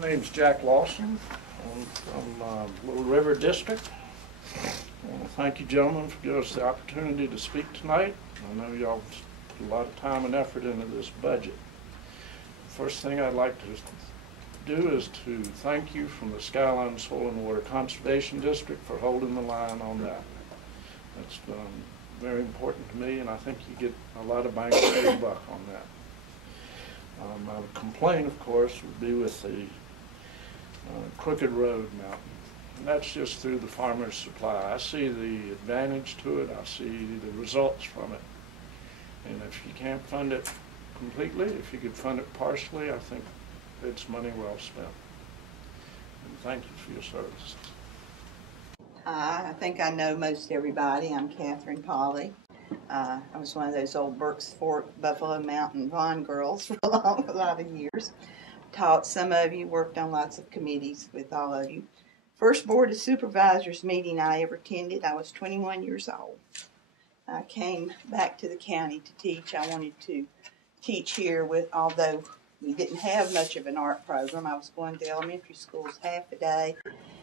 My name's Jack Lawson. I'm from Little River District. Thank you, gentlemen, for giving us the opportunity to speak tonight. I know y'all put a lot of time and effort into this budget. First thing I'd like to do is to thank you from the Skyline Soil and Water Conservation District for holding the line on that. That's very important to me, and I think you get a lot of bang for your buck on that. My complaint, of course, would be with the Crooked Road Mountain. And that's just through the farmer's supply. I see the advantage to it. I see the results from it. And if you can't fund it completely, if you could fund it partially, I think it's money well spent. And thank you for your service. I think I know most everybody. I'm Catherine Polly. I was one of those old Burke's Fork, Buffalo Mountain Vaughn girls for a lot of years. Taught some of you, worked on lots of committees with all of you. First Board of Supervisors meeting I ever attended, I was 21 years old. I came back to the county to teach. I wanted to teach here although we didn't have much of an art program. I was going to elementary schools half a day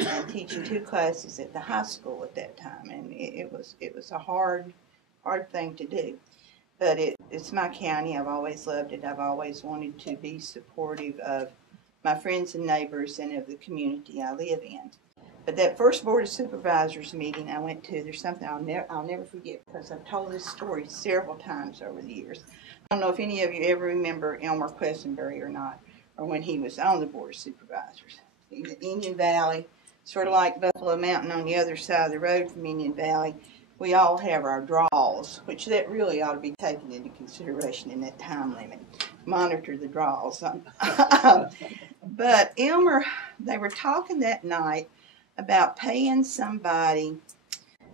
and teaching 2 classes at the high school at that time. And it was a hard thing to do. But it's my county. I've always loved it. I've always wanted to be supportive of my friends and neighbors and of the community I live in. But that first Board of Supervisors meeting I went to, there's something I'll never forget, because I've told this story several times over the years. I don't know if any of you ever remember Elmer Questenberry or not, or when he was on the Board of Supervisors. In Indian Valley, sort of like Buffalo Mountain on the other side of the road from Indian Valley, we all have our draws, which that really ought to be taken into consideration in that time limit. Monitor the draws. But Elmer, they were talking that night about paying somebody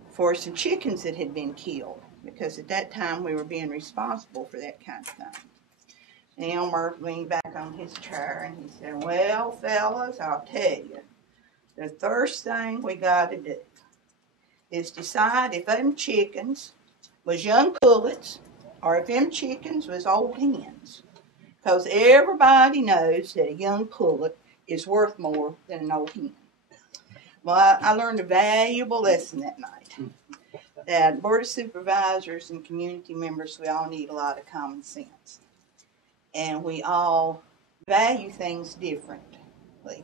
for some chickens that had been killed, because at that time we were being responsible for that kind of thing. And Elmer leaned back on his chair and he said, "Well, fellas, I'll tell you, the first thing we got to do is decide if them chickens was young pullets or if them chickens was old hens. Because everybody knows that a young pullet is worth more than an old hen." Well, I learned a valuable lesson that night. That Board of Supervisors and community members, we all need a lot of common sense. And we all value things differently.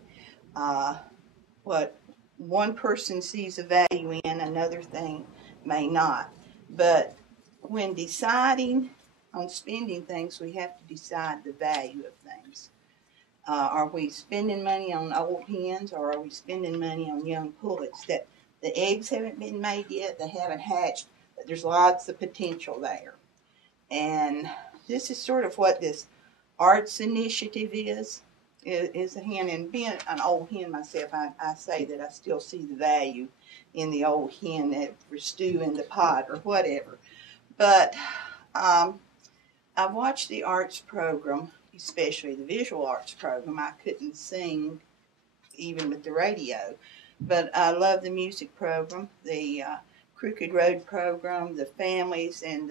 What one person sees a value in, another thing may not. But when deciding on spending things, we have to decide the value of things. Are we spending money on old hens, or are we spending money on young pullets that the eggs haven't been made yet, they haven't hatched, but there's lots of potential there. And this is sort of what this arts initiative is a hen. And being an old hen myself, I say that I still see the value in the old hen that for stew in the pot or whatever. But I've watched the arts program, especially the visual arts program. I couldn't sing even with the radio, but I love the music program, the Crooked Road program, the families, and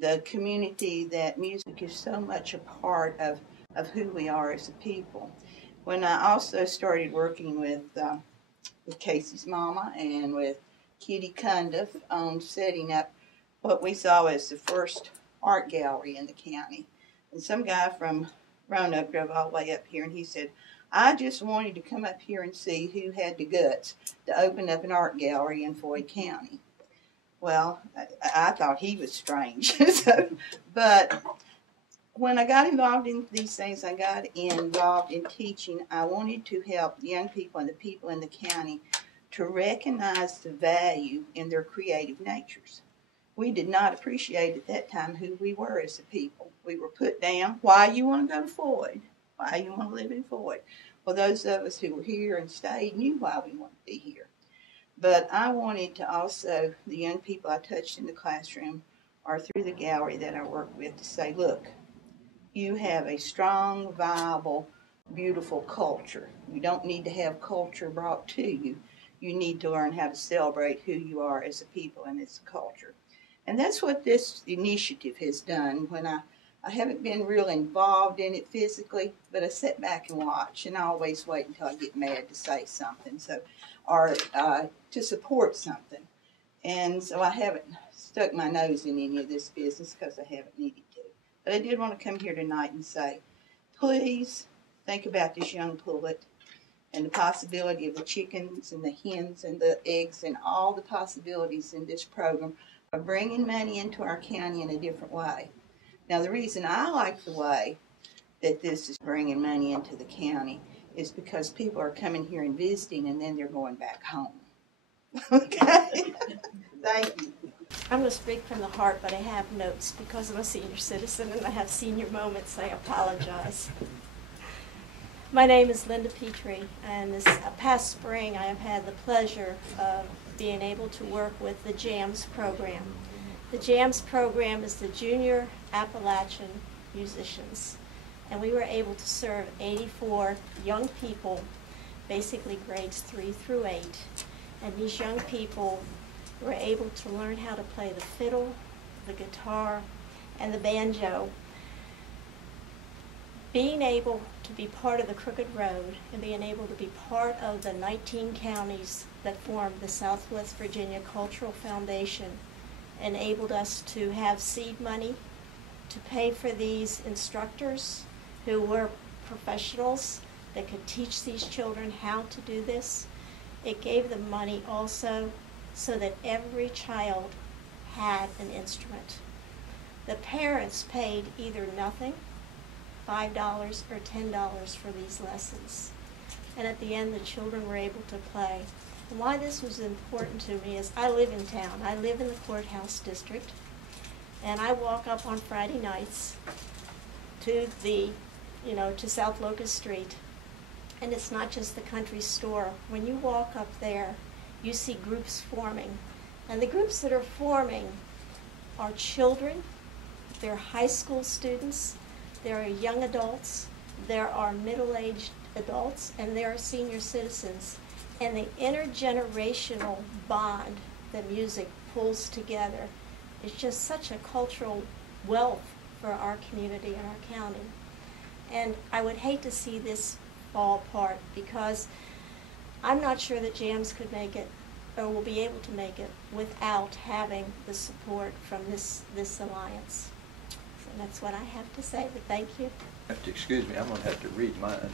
the community. That music is so much a part of who we are as a people. When I also started working with Casey's mama and with Kitty Cundiff on setting up what we saw as the first art gallery in the county. And some guy from Roanoke drove all the way up here, and he said, "I just wanted to come up here and see who had the guts to open up an art gallery in Floyd County." Well, I thought he was strange. But when I got involved in these things, I got involved in teaching. I wanted to help young people and the people in the county to recognize the value in their creative natures. We did not appreciate at that time who we were as a people. We were put down. Why you want to go to Floyd? Why you want to live in Floyd? Well, those of us who were here and stayed knew why we wanted to be here. But I wanted to also, the young people I touched in the classroom or through the gallery that I worked with, to say, look, you have a strong, viable, beautiful culture. You don't need to have culture brought to you. You need to learn how to celebrate who you are as a people and as a culture. And that's what this initiative has done. When I I haven't been real involved in it physically, but I sit back and watch, and I always wait until I get mad to say something, or to support something. And so I haven't stuck my nose in any of this business because I haven't needed to. But I did want to come here tonight and say, please think about this young pullet and the possibility of the chickens and the hens and the eggs and all the possibilities in this program of bringing money into our county in a different way. Now, the reason I like the way that this is bringing money into the county is because people are coming here and visiting, and then they're going back home. Okay? Thank you. I'm going to speak from the heart, but I have notes because I'm a senior citizen and I have senior moments. I apologize. My name is Linda Petrie, and this past spring I have had the pleasure of being able to work with the JAMS program. The JAMS program is the Junior Appalachian Musicians, and we were able to serve 84 young people, basically grades 3 through 8, and these young people were able to learn how to play the fiddle, the guitar, and the banjo. Being able to be part of the Crooked Road and being able to be part of the 19 counties that form the Southwest Virginia Cultural Foundation enabled us to have seed money to pay for these instructors who were professionals that could teach these children how to do this. It gave them money also so that every child had an instrument. The parents paid either nothing, $5 or $10 for these lessons. And at the end, the children were able to play. And why this was important to me is I live in town. I live in the courthouse district. And I walk up on Friday nights to to South Locust Street. And it's not just the country store. When you walk up there, you see groups forming. And the groups that are forming are children, they're high school students, there are young adults, there are middle-aged adults, and there are senior citizens. And the intergenerational bond that music pulls together is just such a cultural wealth for our community and our county. And I would hate to see this fall apart because I'm not sure that JAMS could make it or will be able to make it without having the support from this alliance. So that's what I have to say, but thank you. Excuse me, I'm going to have to read mine.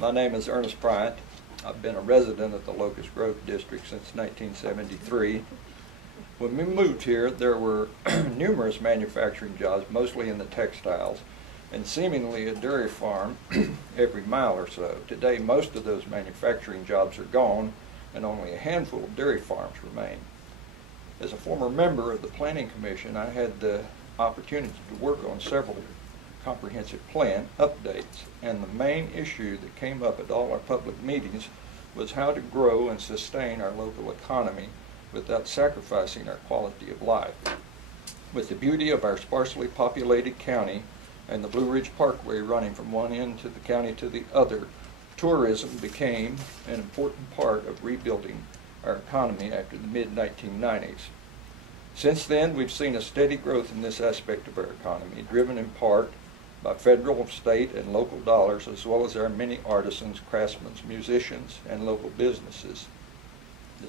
My name is Ernest Bryant. I've been a resident of the Locust Grove District since 1973. When we moved here, there were numerous manufacturing jobs, mostly in the textiles, and seemingly a dairy farm every mile or so. Today, most of those manufacturing jobs are gone, and only a handful of dairy farms remain. As a former member of the Planning Commission, I had the opportunity to work on several comprehensive plan updates, and the main issue that came up at all our public meetings was how to grow and sustain our local economy without sacrificing our quality of life. With the beauty of our sparsely populated county and the Blue Ridge Parkway running from one end of the county to the other, tourism became an important part of rebuilding our economy after the mid-1990s. Since then, we've seen a steady growth in this aspect of our economy, driven in part by federal, state, and local dollars, as well as our many artisans, craftsmen, musicians, and local businesses. The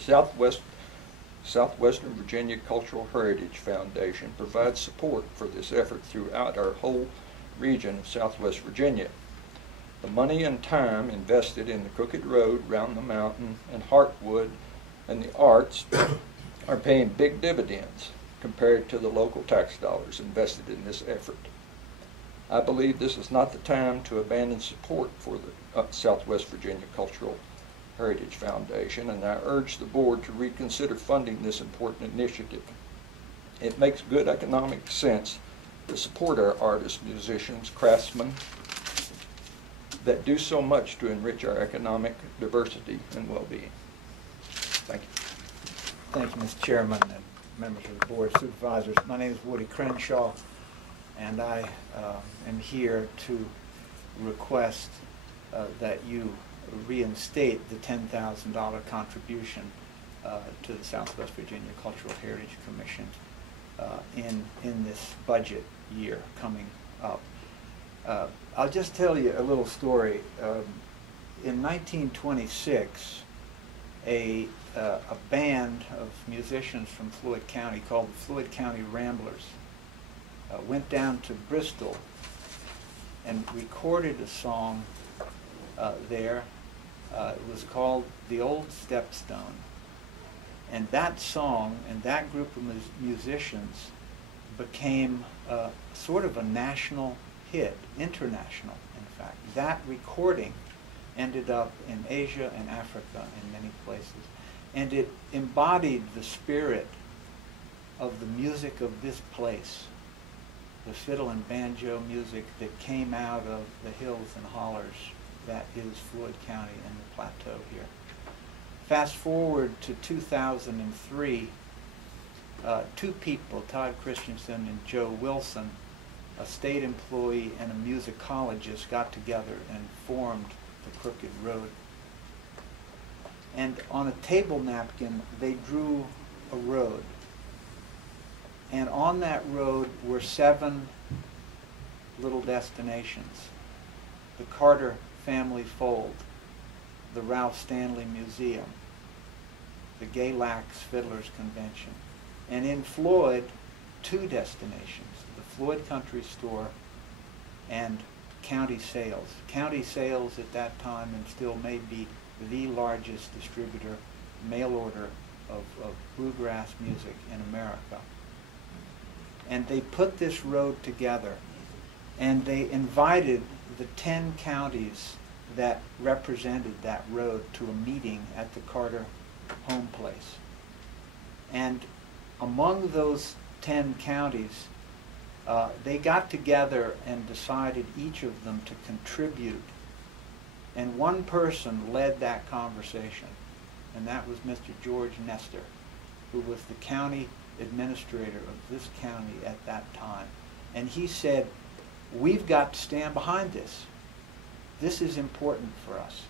Southwestern Virginia Cultural Heritage Foundation provides support for this effort throughout our whole region of Southwest Virginia. The money and time invested in the Crooked Road, Round the Mountain, and Heartwood, and the arts are paying big dividends compared to the local tax dollars invested in this effort. I believe this is not the time to abandon support for the Southwest Virginia Cultural Heritage Foundation, and I urge the board to reconsider funding this important initiative. It makes good economic sense to support our artists, musicians, craftsmen that do so much to enrich our economic diversity and well-being. Thank you. Thank you, Mr. Chairman and members of the Board of Supervisors. My name is Woody Crenshaw, and I am here to request that you reinstate the $10,000 contribution to the Southwest Virginia Cultural Heritage Commission. in this budget year coming up. I'll just tell you a little story. In 1926, a band of musicians from Floyd County called the Floyd County Ramblers went down to Bristol and recorded a song there. It was called The Old Stepstone. And that song and that group of musicians became sort of a national hit, international, in fact. That recording ended up in Asia and Africa in many places. And it embodied the spirit of the music of this place, the fiddle and banjo music that came out of the hills and hollers that is Floyd County and the plateau here. Fast forward to 2003, two people, Todd Christensen and Joe Wilson, a state employee and a musicologist, got together and formed the Crooked Road. And on a table napkin, they drew a road. And on that road were 7 little destinations: the Carter Family Fold, the Ralph Stanley Museum, the Galax Fiddlers Convention, and in Floyd, 2 destinations: the Floyd Country Store and County Sales. County Sales at that time, and still may be, the largest distributor, mail order of bluegrass music in America. And they put this road together, and they invited the 10 counties that represented that road to a meeting at the Carter home place. And among those 10 counties, they got together and decided each of them to contribute. And one person led that conversation, and that was Mr. George Nestor, who was the county administrator of this county at that time. And he said, we've got to stand behind this. This is important for us.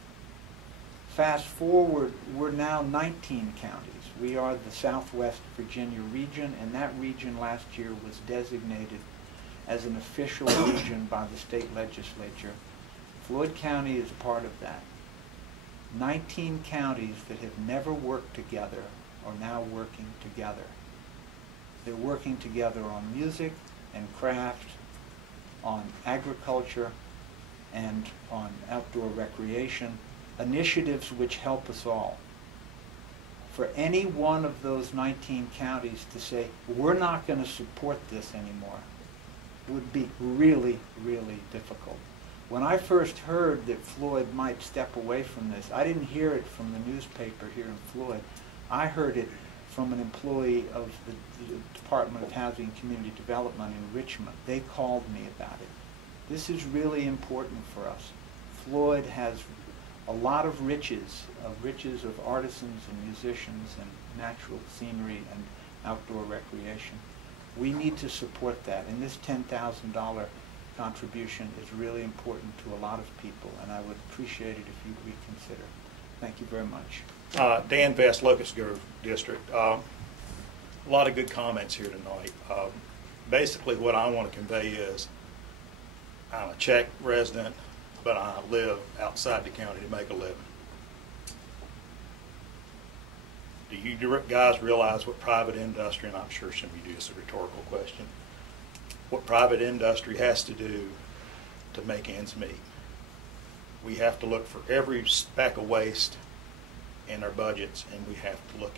Fast forward, we're now 19 counties. We are the Southwest Virginia region, and that region last year was designated as an official region by the state legislature. Floyd County is part of that. 19 counties that have never worked together are now working together. They're working together on music and craft, on agriculture, and on outdoor recreation, initiatives which help us all. For any one of those 19 counties to say, we're not going to support this anymore, would be really, really difficult. When I first heard that Floyd might step away from this, I didn't hear it from the newspaper here in Floyd. I heard it from an employee of the Department of Housing and Community Development in Richmond. They called me about it. This is really important for us. Floyd has a lot of riches of artisans and musicians and natural scenery and outdoor recreation. We need to support that, and this $10,000 contribution is really important to a lot of people, and I would appreciate it if you'd reconsider. Thank you very much. Dan Vest, Locust Grove District. A lot of good comments here tonight. Basically what I want to convey is I'm a Czech resident, but I live outside the county to make a living. Do you guys realize what private industry, and I'm sure some of you do, it's a rhetorical question, what private industry has to do to make ends meet? We have to look for every speck of waste in our budgets, and we have to look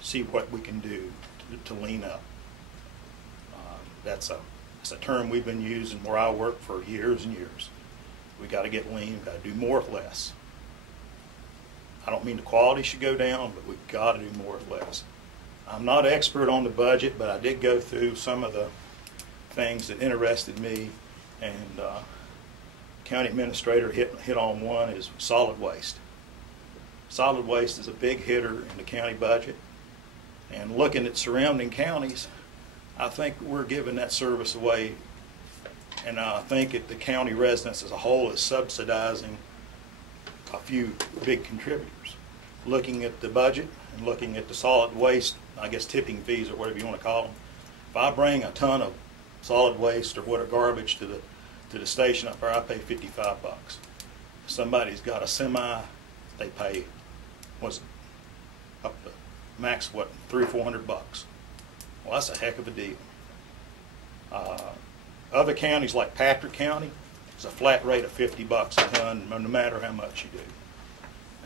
see what we can do to lean up. That's a term we've been using where I work for years and years. We got to get lean. We've got to do more with less. I don't mean the quality should go down, but we've got to do more with less. I'm not an expert on the budget, but I did go through some of the things that interested me, and county administrator hit on one is solid waste. Solid waste is a big hitter in the county budget, and looking at surrounding counties, I think we're giving that service away, and I think that the county residents as a whole is subsidizing a few big contributors. Looking at the budget and looking at the solid waste, I guess tipping fees or whatever you want to call them, If I bring a ton of solid waste or what garbage to the station up there, I pay $55. If somebody's got a semi, they pay up to max $300 or $400. Well, that's a heck of a deal. Other counties like Patrick County, it's a flat rate of $50 a ton, no matter how much you do.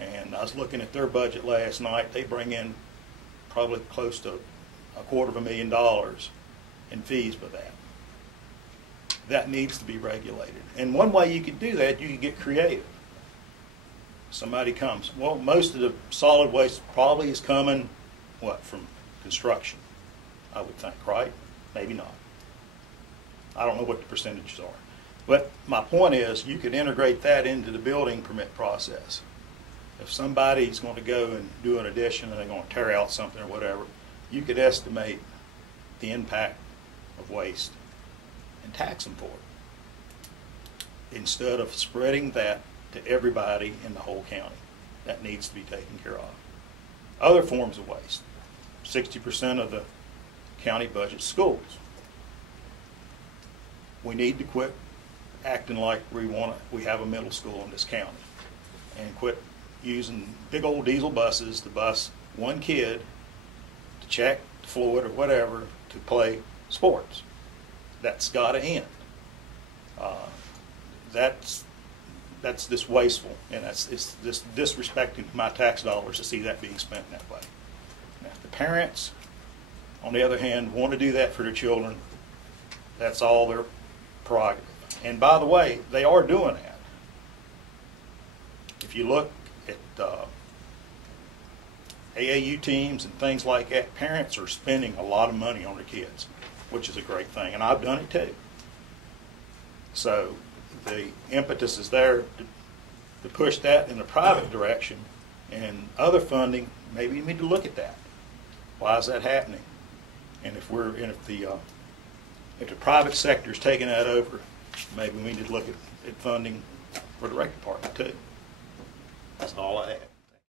And I was looking at their budget last night. They bring in probably close to $250,000 in fees for that. That needs to be regulated. And one way you could do that, you could get creative. Somebody comes, well, most of the solid waste probably is coming, what, from construction, I would think, right? Maybe not. I don't know what the percentages are. But my point is, you could integrate that into the building permit process. If somebody's going to go and do an addition and they're going to tear out something or whatever, you could estimate the impact of waste and tax them for it, instead of spreading that to everybody in the whole county. That needs to be taken care of. Other forms of waste. 60% of the county budget, schools. We need to quit acting like we have a middle school in this county, and quit using big old diesel buses to bus one kid to check Floyd or whatever to play sports. That's got to end. That's just wasteful, and it's just disrespecting my tax dollars to see that being spent that way. Now, if the parents, on the other hand, want to do that for their children, that's all their prerogative. And by the way, they are doing that. If you look at AAU teams and things like that, parents are spending a lot of money on their kids, which is a great thing, and I've done it too. So the impetus is there to push that in the private direction, and other funding, maybe you need to look at that. Why is that happening? And if the private sector is taking that over, maybe we need to look at funding for the rec department too. That's all I have.